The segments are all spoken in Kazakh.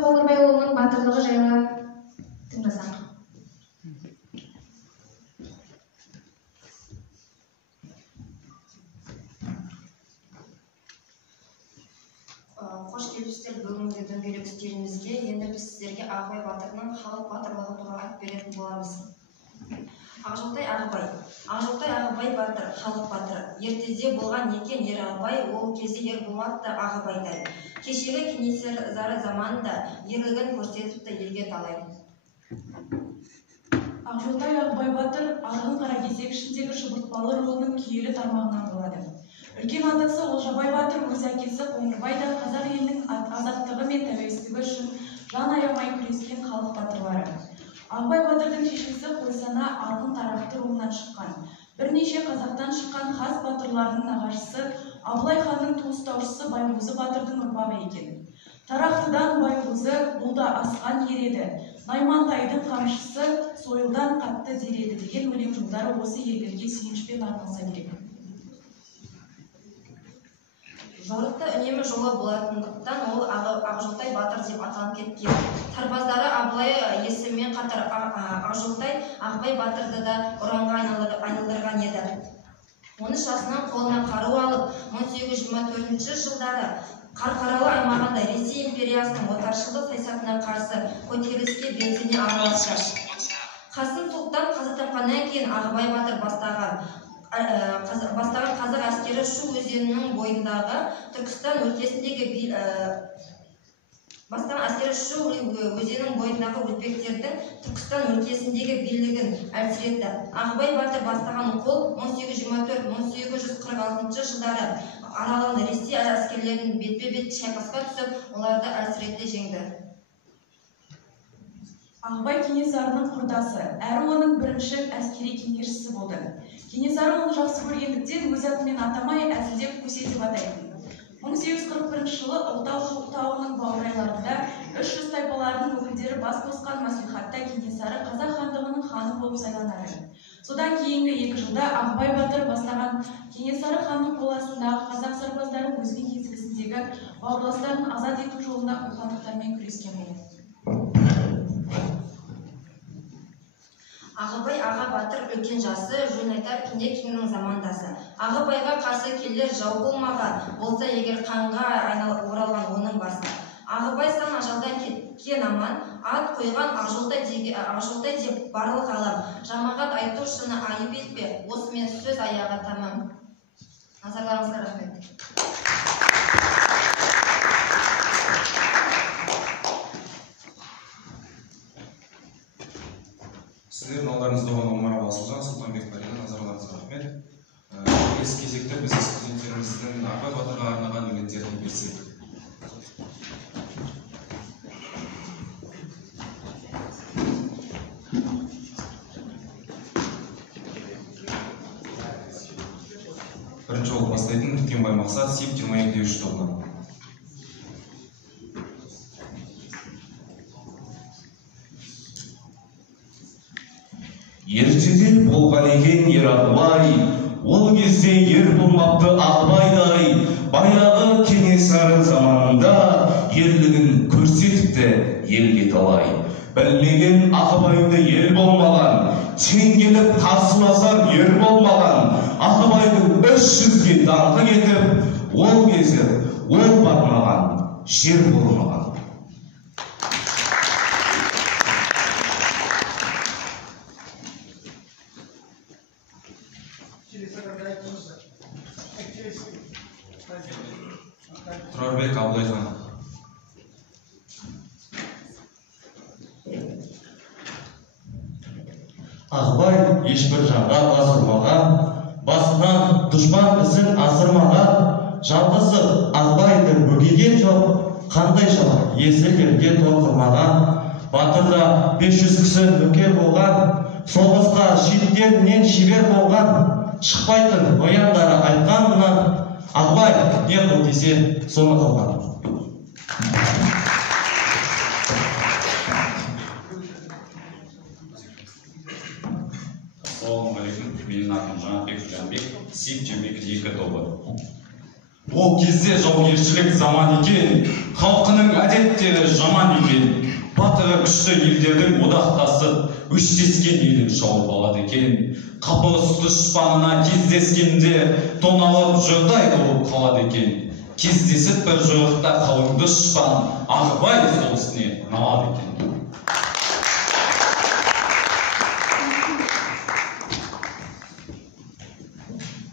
Қоңырбайұлының батырлығы жайлы тыңдасақ. Қош келіпсіздер бүгінгі дөңгелек үстелімізге. Енді біз сіздерге Ағыбай батырдың халық батырлығы туралы айтып беретін боламыз. Ақжолтай Ағыбай. Ақжолтай Ағыбай батыр, халық батыры. Ертеде болған екен ер Ағыбай, ол кезде ер болмапты Ағыбайдай. Кешегі Кенесары заманында ерлігін көрсетіпті елге талай. Ақжолтай Ағыбай батыр арғын қаракесек ішіндегі шұбыртпалы руының киелі тармағынан болады. Үлкен атасы Олжабай батыр өз әкесі Қоңырбай да қазақ елінің азаттығы мен тәуелсіздігі үшін жан аямай күрескен халық батырлары. Ағыбай батырдың шешесі Қойсана арғын тарақты руынан шыққан. Бірнеше қазақтан шыққан хас батырларының нағашысы Абылай ханның туыстаушысы Байғозы батырдың ұрпағы екен. Тарақтыдан Байғозы бұл да асқан ер еді. Наймантайдың қамшысы сойылдан қатты дер еді деген өлең жолдары осы ерлерге сүйіншпен арналса керек. Жорықта үнемі жолы болатындықтан ол Ақжолтай батыр деп аталып кеткен. Сарбаздары Абылай есімімен қатар Ақжолтай Ағыбай батырды да ұранға айналдырған еді. 13 жасынан қолына қару алып, 1824 жылдары Қарқаралы аймағында Ресей империясының отаршылдық саясатына қарсы көтеріліске белсене араласты. Қасым Сұлтан қаза тапқаннан кейін Ағыбай батыр бастаған қазақ әскері Шу өзенінің бойындағы Түркістан өлкесіндегі өзбектердің Түркістан өлкесіндегі билігін әлсіретті. Ағыбай батыр бастаған қол 1824-1846 жылдары аралығында Ресей әскерлерінің бетпе-бет шайқасқа түсіп, оларды әлсірете жеңді. Ағыбай Кенесарының құрдасы, әрі оның бірінші әскери кеңесшісі болды. Кенесары оны жақсы көргендіктен өз атымен атамай әзілдеп көсе деп атайтын. 1841 жылы Ұлытау тауының баурайларында 300 тайпаларының өкілдері бас қосқан мәслихатта Кенесары қазақ хандығының ханы болып сайланады. Содан кейінгі 2 жылда Ағыбай батыр бастаған Кенесары ханның қол астындағы қазақ сарбаздары өзінің езгісіндегі бауырластарын азат ету жолында ұлтандықтармен күрескен болды. Ағыбай аға батыр үлкен жасы, Жөнайтар Кенекеңнің замандасы. Ағыбайға қарсы келер жау болмаған, болса егер қанға оралған оның басы. Ағыбай сан ажалдан кеткен аман, ат қойған Ақжолтай деп барлық алам. Жамағат айтушыны айып етпе, осымен сөз аяғы тамам. Назарларыңызға рахмет. Сіздердің алдарыңызда болған Омаров Асылжан, Сұлтанбек Қарина, назарларыңызға рахмет. Келесі кезекте біз студенттеріміздің Ағыбай батырға арнаған өлеңдерін берсек. Бірінші болып бастайтын Түркенбай Мақсат, СИП 22-3 тобынан. Ертеде болған екен ер Ағыбай, ол кезде ер болмапты Ағыбайдай. Баяғы Кенесары заманында ерлігін көрсетіпті елге талай. Білмеген Ағыбайды ел болмаған, тең келіп қарсыласар ер болмаған. Ағыбайдың 300-ге даңқы кетіп, ол кезде ол бармаған, жер болмаған. Тұрарбек Абылайхан. Ағыбай ешбір жанға бас ұрмаған, басынан дұшпан ізін асырмаған. Жалғызып Ағыбайды бөгеген жоқ, қандай жау есі елге тоқырмаған. Батырда 500 кісі нөкер болған, соғысқа шеттерінен шебер болған. Шықпайтын ояндары айтқанынан, Ағыбай не қыл десе соны қылған. Ассалаумағалейкум, менің атым Жанатбек Жанбек, СИП 22 тобы. Ол кезде жаугершілік заман екен, халқының әдеттері жаман екен. Батыры күшті елдердің одақтасып, өштескен елін шауып алады екен. Қапылыс дұшпанына кездескенде тоналып жұрдай болып қалады екен. Кездесіп бір жорықта қалың дұшпан, Ағыбай сол ісіне налады екен.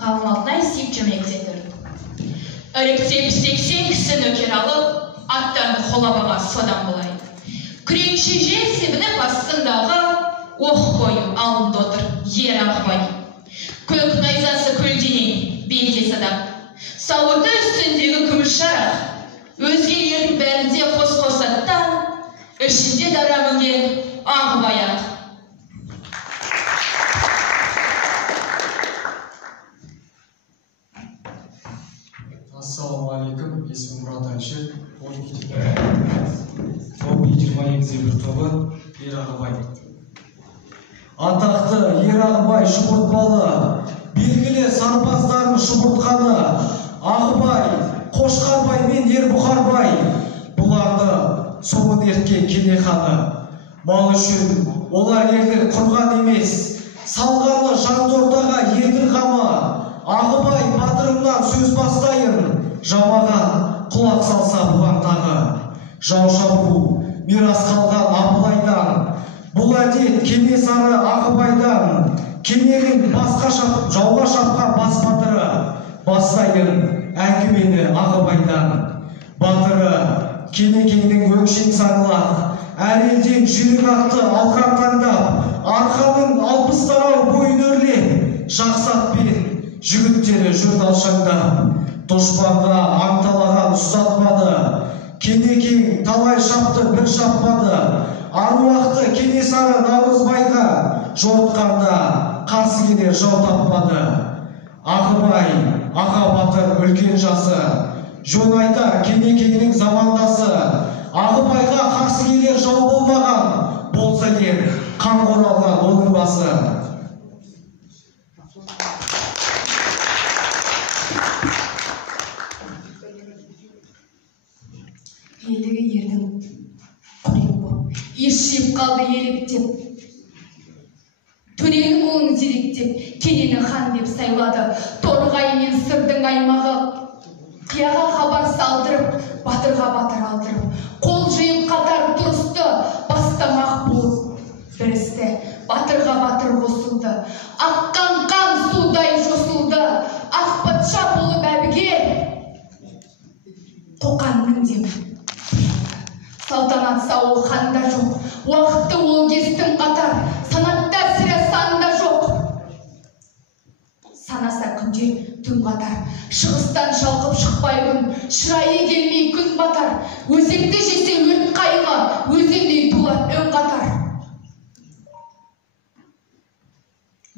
Ғалымалтнай сип жөмектетір. Іріктеп 80 кісі нөкер алып, аттарды қолабаға содан болай. Күреңші жер себініп астындағы оқ қойып алынды отыр ер Ағыбай. Көк найзасы көлденең белде садақ. Сауыты үстіндегі күміс шарақ. Өзгелердің бәрінде қос-қос аттан, ішінде дара мінген Ағыбай ат. Ассалаумағалейкум, есімім Мұрат Әлішер, топ 22-де тобы Ер Ағыбай. Атақты Ер Ағыбай шұбыртпалы, белгілі сарбаздарын шұбыртқаны, Ағыбай, Қошқарбай мен Ербұқарбай, бұларды соңын ерткен кенеханы. Мал үшін олар елді құрған емес, салғаны жандордаға елдің қамы. Ағыбай батырымнан сөз бастайын, жамаға құлақ салса бұған тағы. Жау шабу, мирас қалған Абылайдан, бұл әдет Кенесары Ағыбайдан. Кененің жауға шапқан бас батыры, бастайын әңгімені Ағыбайдан. Батыры Кенекеңнің өкшен саңлақ, әр елден жүрек ақты алқан таңдап, арқаның алпыстарау бойын өрлеп, жақсатпен жігіттері жұрт алшаңдап, дұшпанға аңталаған ұстатпады. Кенекең талай шапты, бір шаппады. Аруақты Кенесары Наурызбайға жортқанда қарсы келер жау таппады. Ағыбай, аға батыр үлкен жасы, жөн айтар Кенекеңнің замандасы. Ағыбайға қарсы келер жау болмаған, болса ер қан қоралған оның басы. Елдігі ердің құрек боп, ешшиіп қалды еліктеп. Төренің ұлын зеректеп, Кенені хан деп сайлады. Торғай мен сырдың аймағы қияға хабар салдырып, батырға батыр алдырып, қол жиып қатар тұрысты, бастамақ болып бірісті. Батырға батыр қосылды, аққан қан судай жосылды. Ақ патша болып әбігер Қоқанның демі. Салтанат сауыл ханда жоқ, уақытты ол кестің қатар, санаттар сірә санда жоқ. Санаса күнде түн қатар, шығыстан шалқып шықпай күн, шырайы келмей күн батар. Өзекті жесе өрт қайғы, өзендей тулат өн қатар.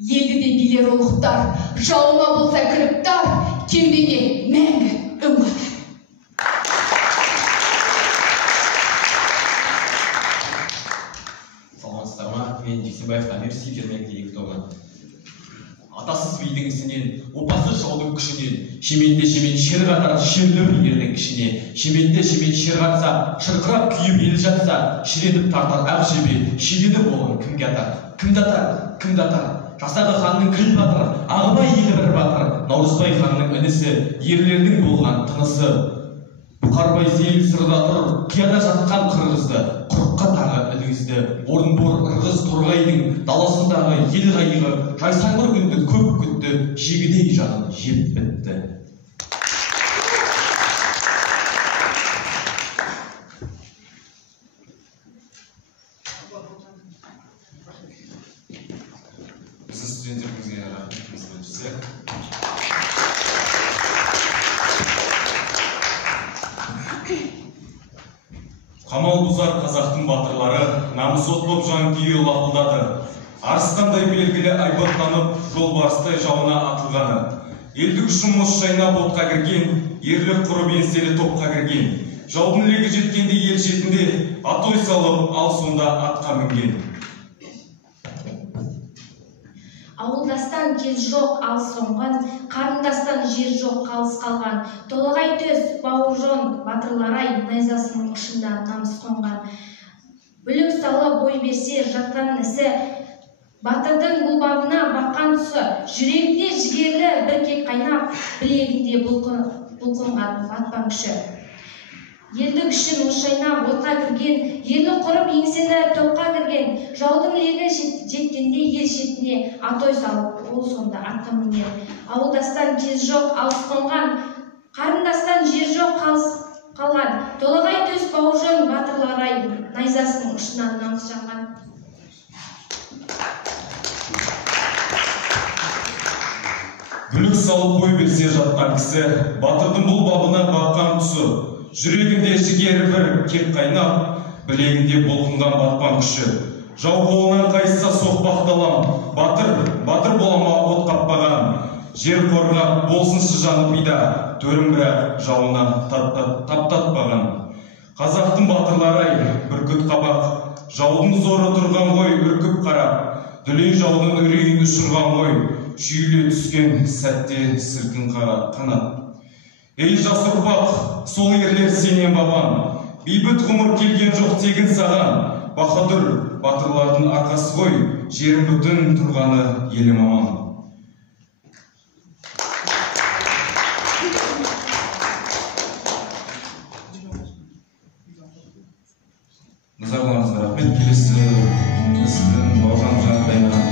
Елді де билер ұлықтар, жауыма болса кіріптар, кеудене мәңгі өн қатар. Мен Жексенбаев Дамир сип жөрмектегі тобы. Атасыз бидің ісінен, опасыз жаудың күшінен, шеменде шемен шер қатар шерлі ердің ішіне, шеменде шемен шер қатса, шырқырап күйіп ел жатса, шіреніп тартар ақ жебе, шедеді болын кімге атар, кімді атар, кімді атар. Жасағы ханның кіл батыр, Ағыбай елі бір батыр, Наурызбай ханның інісі, ерлердің болған тынысы. Бұқарбай сейіл сырда тұр, қияда жатқан қырғызды, құрыққа тағы ілгізді. Орынбор ырғыз торғайдың даласындағы ел қайығы, жайсаңғыр күнді көп күтті, жегідей жанын жеп бітті. Біздің студенттерімізге рахметімізді білдірсек. Қамал бұзар қазақтың батырлары, намыс от боп жанкүйе лапылдады. Арыстандай белгілі айбаттанып, жолбарыстай жауына атылғаны. Елдік үшін мұз шайнап отқа кірген, ерлік құрып еңселі топқа кірген. Жаудың легі жеткенде ел шетінде, атой салып, ал сонда атқа мінген. Ауылдастан ауылдастан кез жоқ алыс соңған, қарындастан жер жоқ қалыс қалған, толағай төс бауыржан батырлар-ай, найзасының ұшында намыс қонған. Бүлік салы бой берсе жатқан ісі, батырдың бұл бабына баққан тұсы, жүрегінде жігерлі бір кек қайнап, білегінде бұлқынған батпан күші. Елді күшін ошайнап отқа кірген, елі құрып еңсені топқа кірген, жаудың легі жеткенде ел шетіне атой салып, ол сонда атқа мінген. Ауылдастан кез жоқ алыс қонған, қарындастан жер жоқ қалыс қалған, толағай төс бауыржан батырлар-ай, найзасының ұшынан намыс жанған. Бүлік салып бой берсе жатқан кісі, батырдың бұл бабына баққан тұсы, жүрегінде жігері бір кек қайнап, білегінде бұлқынған батпан күші. Жау қолынан қайысса соқпақталам, батыр болама от қаппаған, жер қорғап болсыншы жаны пида, төрім бірақ жауына таптатпаған. Қазақтың батырлар-ай, бүркіт қабақ, жаудың зоры тұрған ғой үркіп қарап, дүлей жаудың үрейін ұшырған ғой, шүйіле түскен сәтте сіркін қанат. Ей жас ұрпақ, сол ерлер сенен бабан, бейбіт ғұмыр келген жоқ тегін саған, баһадүр батырлардың арқасы ғой, жерің бүтін тұрғаны елім аман. Назарларыңызға рахмет. Келесі біздің Бауыржан дайындаған